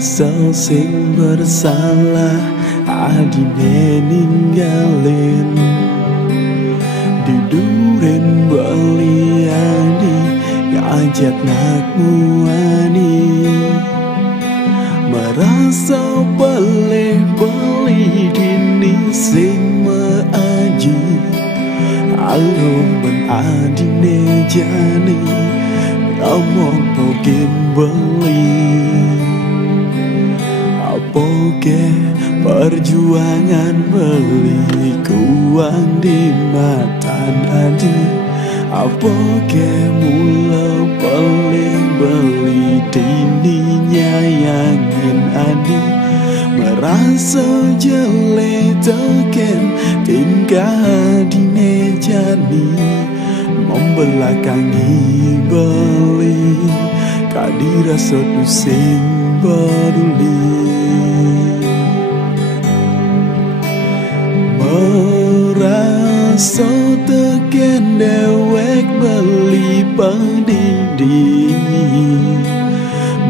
rasa sing bersalah adine ninggalin diduren baliani ngajak nakmu ani merasa beli dini sing meaji aluh ben adine jani ngomong pokin beli Apoke perjuangan beli uang di matan adi Apoke mula beli dininya yangin adi merasa jele teken tingkah dine jani membelakangi beli kadira sotu sing baduli merasa teken dewek beli pendidi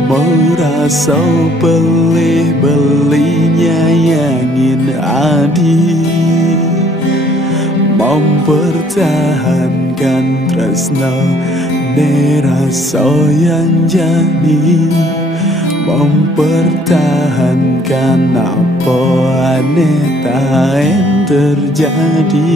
merasa belinya yangin adi mempertahankan tresno nerasa yang jani mempertahankan apa aneh tak yang terjadi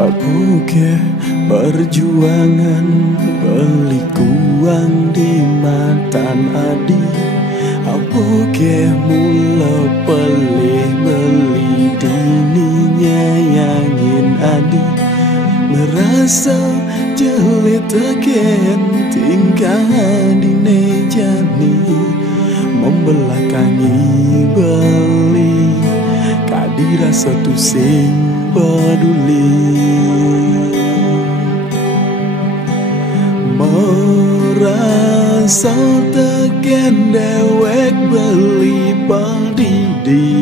Apoke perjuangan beli uang di matan adi Apoke mula beli dininya yangin adi merasa jeli teken tingkah dine jani membelakangi beli kadira satu sing peduli merasa teken dewek beli pendidi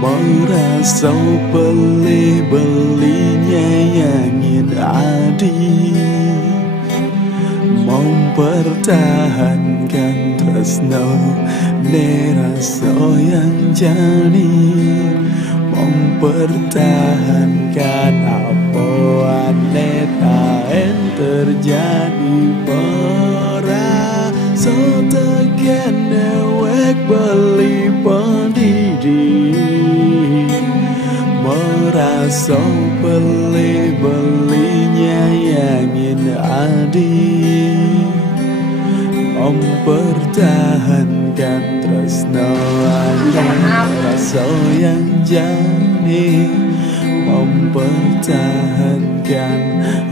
merasa belinya yangin adi mempertahankan tresno nerasa yang jani mempertahankan apa aneh tak terjadi merasa teken dewek beli pendidi merasa belinya yangin adi mempertahankan tresno rasa yang jani mempertahankan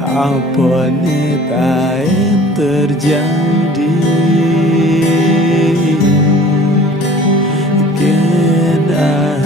apa neta yang terjadi. ah